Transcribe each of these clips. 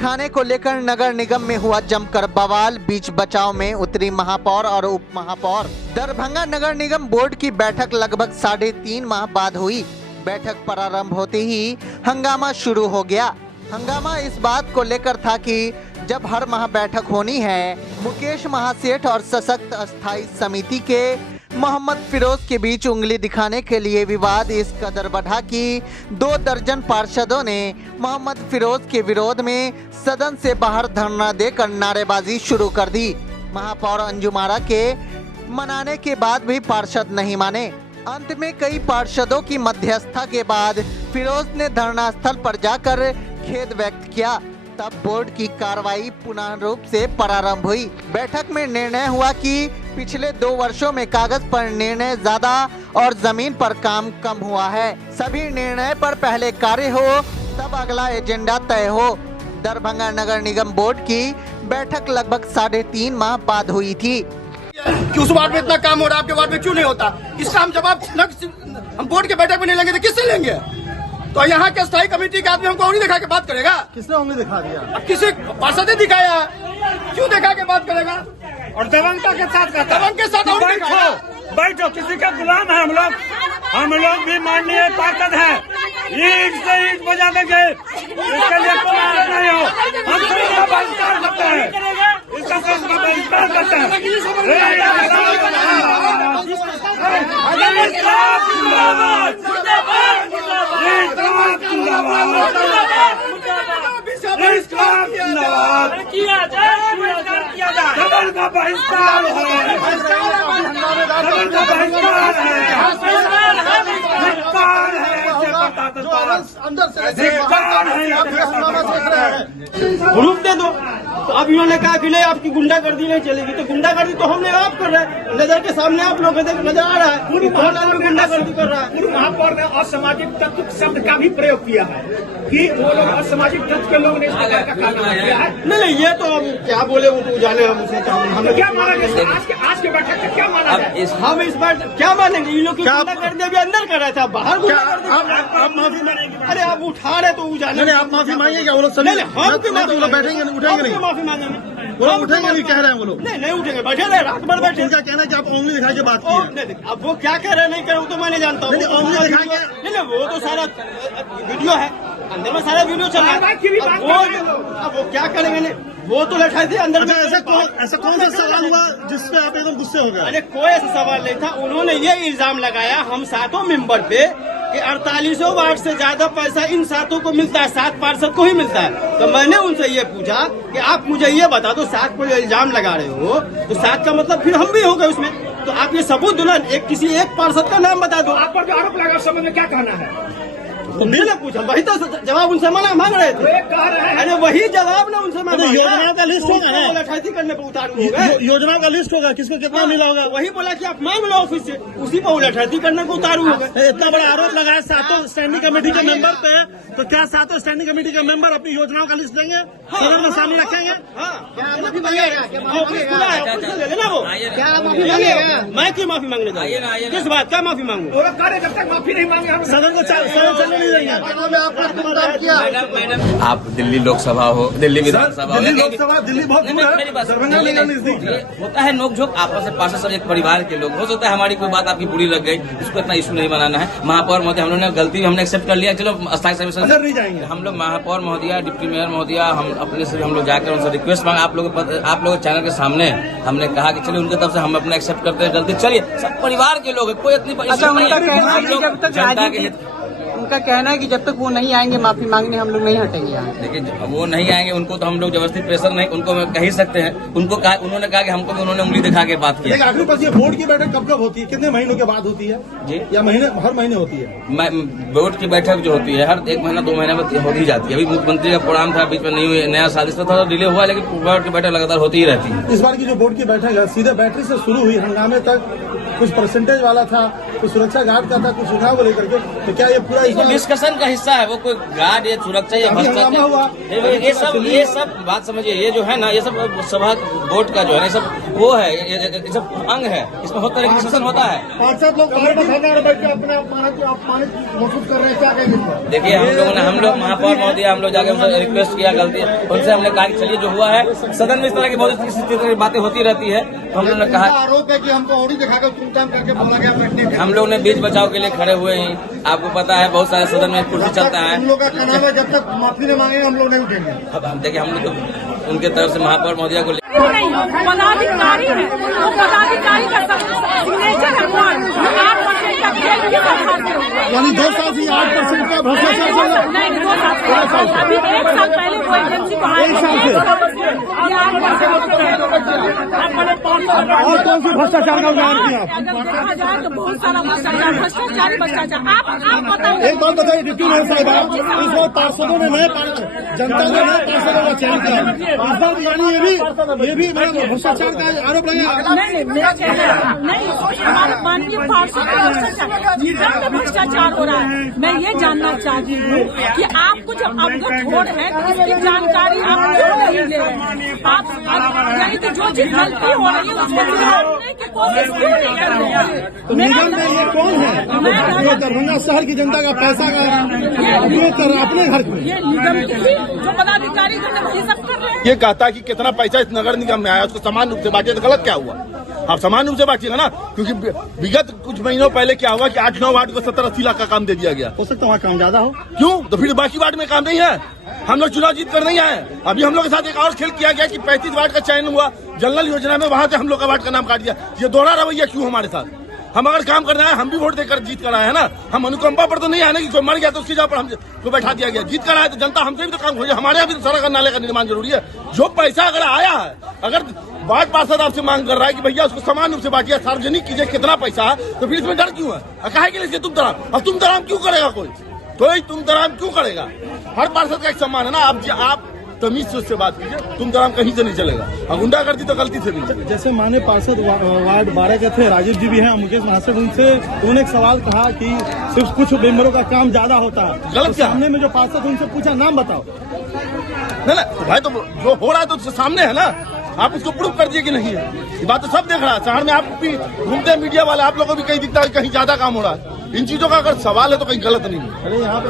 दिखाने को लेकर नगर निगम में हुआ जमकर बवाल। बीच बचाव में उतरी महापौर और उप महापौर। दरभंगा नगर निगम बोर्ड की बैठक लगभग 3.5 माह बाद हुई। बैठक प्रारंभ होते ही हंगामा शुरू हो गया। हंगामा इस बात को लेकर था कि जब हर माह बैठक होनी है, मुकेश महासेठ और सशक्त अस्थायी समिति के मोहम्मद फिरोज के बीच उंगली दिखाने के लिए विवाद इस कदर बढ़ा कि 2 दर्जन पार्षदों ने मोहम्मद फिरोज के विरोध में सदन से बाहर धरना देकर नारेबाजी शुरू कर दी। महापौर अंजुम आरा के मनाने के बाद भी पार्षद नहीं माने। अंत में कई पार्षदों की मध्यस्थता के बाद फिरोज ने धरना स्थल पर जाकर खेद व्यक्त किया। तब बोर्ड की कार्रवाई पुनः रूप से प्रारंभ हुई। बैठक में निर्णय हुआ कि पिछले 2 वर्षों में कागज पर निर्णय ज्यादा और जमीन पर काम कम हुआ है। सभी निर्णय पर पहले कार्य हो, तब अगला एजेंडा तय हो। दरभंगा नगर निगम बोर्ड की बैठक लगभग 3.5 माह बाद हुई थी। कि उस वार्ड में इतना काम हो रहा है, आपके वार्ड में क्यों नहीं होता? इसका हम जवाब हम बोर्ड के बैठक में नहीं लेंगे तो किससे लेंगे? तो यहाँ के स्थायी कमेटी के आदमी हमको उंगली दिखा के बात करेगा? किसने उंगली दिखा दिया? अब किसी पार्षद ने दिखाया है, क्यों दिखा के बात करेगा? और दबंगता के साथ दबंग के साथ और दिखाया। बैठो, किसी का गुलाम है हम लोग भी माननीय पार्षद हैं। ईंट से ईंट बजा देंगे, इसके लिए कोई बात नहीं हो। हम इसका बहिष्कार करते हैं, इसका बहिष्कार करते हैं। सदन का बहिष्कार ग्रुप दे दो। तो अब इन्होंने कहा कि नहीं, आपकी गुंडागर्दी नहीं चलेगी। तो गुंडागर्दी तो हमने आप कर रहे हैं, नजर के सामने आप लोग नजर आ रहा है कौन आदमी गुंडागर्दी कर रहा है। महापौर ने असामाजिक तत्व शब्द का भी प्रयोग किया है कि वो लोग असामाजिक तत्व के लोग ने इस प्रकार का काम किया है। नहीं, ये तो हम क्या बोले वो तो जाने, हम उसे क्या मानेंगे? आज के बैठक में क्या माना जाए? हम इस बार क्या मानेंगे? इन लोग की गुंडागर्दी अभी अंदर कर रहा था, बाहर गुंडागर्दी। आप माफी मांगेंगे? अरे आप उठा रहे तो जाने। आप माफी मांगेंगे? वो लोग सभी हम क्यों माफी बैठेंगे, उठेंगे नहीं? माफी मांगेंगे? वो लोग उठेंगे नहीं, कह रहे हैं वो लोग। नहीं उठेंगे, बैठे रहे, रात भर बैठे। उनका कहना है कि आप उंगली दिखा के बात की। अब वो क्या कह रहे नहीं कह रहे वो तो मैं नहीं जानता हूँ। उंगली दिखा के नहीं, वो तो सारा वीडियो है, अंदर में सारा वीडियो चल रहा है। अब वो क्या करेंगे? नहीं, वो तो लठा थी अंदर में। ऐसा कौन सा सवाल हुआ जिसपे आप एकदम गुस्से हो गए? अरे कोई ऐसा सवाल नहीं था। उन्होंने ये इल्जाम लगाया हम 7 मेंबर पे कि 48 वार्ड से ज्यादा पैसा इन 7 को मिलता है, 7 पार्षद को ही मिलता है। तो मैंने उनसे ये पूछा कि आप मुझे ये बता दो, 7 को इल्जाम लगा रहे हो तो 7 का मतलब फिर हम भी हो गए उसमें। तो आप ये सबूत दुल्हन किसी एक पार्षद का नाम बता दो। आप पर जो आरोप लगा उस संबंध में क्या कहना है? मैंने पूछा, वही तो जवाब उनसे मांग रहे थे। अरे वही जवाब ना उनसे मांग। योजना का लिस्ट होगा ना, लठाई करने पर उतारू। योजना का लिस्ट होगा, किसको कितना मिला होगा? वही बोला कि आप मांग लो ऑफिस से, उसी पर लठाई करने को उतारू हो गए। इतना बड़ा आरोप लगाया 7 स्टैंडिंग कमेटी के मेंबर पे, तो क्या 7 स्टैंडिंग कमेटी के मेंबर अपनी योजनाओं का लिस्ट देंगे, सदन में सामने रखेंगे? मैं क्यों माफी मांगने जाऊँ? किस बात का माफी मांगू? जब तक माफी नहीं मांगे सदन को चलने नहीं देंगे। आप दिल्ली लोकसभा हो, दिल्ली विधानसभा हो, दिल्ली लोकसभा, दिल्ली बहुत दूर है, दरभंगा नजदीक है। होता है नोक झोंक आपस में, पार्षद सब एक परिवार के लोग। हो सकता है हमारी कोई बात आपकी बुरी लग गई, उसको इतना इशू नहीं बनाना है। महापौर महोदय, हम लोगों ने गलती हमने एक्सेप्ट कर लिया, चलो अस्थायी समिति नहीं जाएंगे। हम लोग महापौर महोदया, डिप्टी मेयर महोदया, हम अपने से हम लोग जाकर उनसे रिक्वेस्ट मांगा। आप लोग चैनल के सामने हमने कहा कि चलिए उनके तरफ से हम अपना एक्सेप्ट करते हैं गलती। चलिए, सब परिवार के लोग है, कोई इतनी जनता के हित। उनका कहना है कि जब तक वो नहीं आएंगे माफी मांगने हम लोग नहीं हटेंगे यहाँ। देखिए, वो नहीं आएंगे, उनको तो हम लोग जबरदस्ती प्रेशर नहीं, उनको कह ही सकते हैं। उनको कहा, उन्होंने कहा कि हमको भी उन्होंने उंगली दिखा के बात की। आखिरी पास ये बोर्ड की बैठक कब होती है, कितने महीनों के बाद होती है जी? या हर महीने होती है? बोर्ड की बैठक जो होती है हर 1 महीना 2 महीने में हो ही जाती है। अभी मुख्यमंत्री का प्रोग्राम था, बीच में नहीं हुई, नया साल, इसमें थोड़ा डिले हुआ, लेकिन बोर्ड की बैठक लगातार होती ही रहती है। इस बार की जो बोर्ड की बैठक है सीधे बैटरी से शुरू हुई, हंगामे तक कुछ परसेंटेज वाला था, कुछ सुरक्षा गार्ड का था, कुछ चुनाव को लेकर के। तो क्या ये पूरा डिस्कशन का हिस्सा है? वो कोई गार्ड या सुरक्षा या हुआ? ये सब बात समझिए। ये जो है ना, ये सब सभा बोर्ड का जो है, ये सब वो है, ये सब अंग है, इसमें होता है शासन होता है। 5-7 लोग बाहर में बैठ के अपने अपमानित महसूस कर रहे हैं, क्या कहेंगे? देखिए हम लोग महापौर महोदय हम लोग जाके उनसे रिक्वेस्ट किया, गलती उनसे हमने कहा कि चलिए जो हुआ है सदन में इस तरह की बहुत बातें होती रहती है, तो हम लोगों ने कहा आरोप है कि हमको और दिखाकर तुम करके बोला गया बैठने के। हम लोग ने बीच बचाव के लिए खड़े हुए हैं। आपको पता है बहुत सारे सदन में कुर्सी चलता है। हम लोग का कहना है जब तक माफी नहीं मांगेंगे हम लोग नहीं उठेंगे। अब हम देखिए हम लोग तो उनके तरफ से महापौर महोदय को नहीं, पदाधिकारी है, वो पदाधिकारी का सिग्नेचर है। आप यानी 2 साल से 8% का भ्रष्टाचार चल रहा है। नहीं, 2 साल अभी 1 साल पहले वो एजेंसी को एक साल से और कौन सी भ्रष्टाचार का उदाहरण किया? अगर देखा जाए तो बहुत सारा भ्रष्टाचार आप बताइए। एक बात बताइए डिप्टी मेयर साहब, इस बार पार्षदों ने नए जनता ने नए पार्षदों का चयन किया, इस बार यानी ये भी मतलब भ्रष्टाचार का आरोप लगाया। नहीं, हमारे माननीय पार्षद भ्रष्टाचार हो रहा है। मैं ये जानना चाहती हूँ कि आपको जब अवगत हो रहे हैं तो इसकी जानकारी आप क्यों नहीं ले रहे हैं? आप यानी कि जो चीज गलती हो रही है उसको सुधारने की कोशिश क्यों नहीं कर रहे हैं? तो निगम में ये कौन है जो दरभंगा शहर की जनता का पैसा का उपयोग कर रहा है अपने घर में? ये निगम की जो पदाधिकारी वही सब कर रहे हैं। ये कहता है कि कितना पैसा इस नगर निगम में आया उसको समान रूप से बांटे, तो गलत क्या हुआ? आप समान रूप से बांटिएगा ना, क्योंकि विगत कुछ महीनों पहले क्या हुआ कि 8-9 वार्ड को 70-80 लाख का काम दे दिया गया। हो सकता है वहाँ काम ज्यादा हो, क्यों? तो फिर बाकी वार्ड में काम नहीं है। हम लोग चुनाव जीत कर नहीं आए। अभी हम लोग के साथ एक और खेल किया गया कि 35 वार्ड का चयन हुआ जनरल योजना में, वहां से हम लोग का वार्ड का नाम काट दिया। ये दोहरा रवैया क्यों हमारे साथ? हम अगर काम करना है हम भी वोट देकर जीत कर आए हैं ना। हम अनुकंपा पर तो नहीं आए ना कि कोई मर गया तो उसकी जगह पर हमको बैठा दिया गया। जीत कर आए तो जनता हमसे भी तो काम हो जाए। हमारे यहाँ भी तो सड़क और नाले का निर्माण जरूरी है। जो पैसा अगर आया है, अगर वार्ड पार्षद आपसे मांग कर रहा है कि भैया उसको समान रूप से बांटिए, सार्वजनिक कीजिए कितना पैसा है, तो फिर इसमें डर क्यों है? काहे के लिए तुम तराम? अब तुम तराम क्यों करेगा कोई? तुम तराम क्यों करेगा? हर पार्षद का एक सम्मान है ना। आप तमीज से उससे बात कीजिए, तुम तराम कहीं से नहीं चलेगा। और गुंडागर्दी तो गलती से भी। जैसे माने पार्षद वार्ड 12 के थे, राजीव जी भी हैं, मुकेश महाशय, उन्होंने एक सवाल कहा कि सिर्फ कुछ मेंबरों का काम ज्यादा होता है। गलत क्या? सामने में जो पार्षद उनसे पूछा नाम बताओ। ना भाई, तो जो हो रहा है तो उसके सामने है ना, आप उसको प्रूफ कर दिए कि नहीं है। ये बात तो सब देख रहा है। शहर में आप भी घूमते हैं मीडिया वाले, आप लोगों को भी कहीं दिखता है कहीं ज्यादा काम हो रहा है। इन चीजों का अगर सवाल है तो कहीं गलत नहीं है। अरे यहाँ पे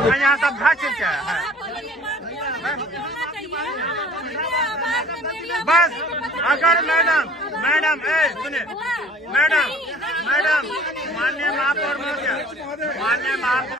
बस अगर मैडम सुनिए मैडम माननीय महापौर महोदय, माननीय महापौर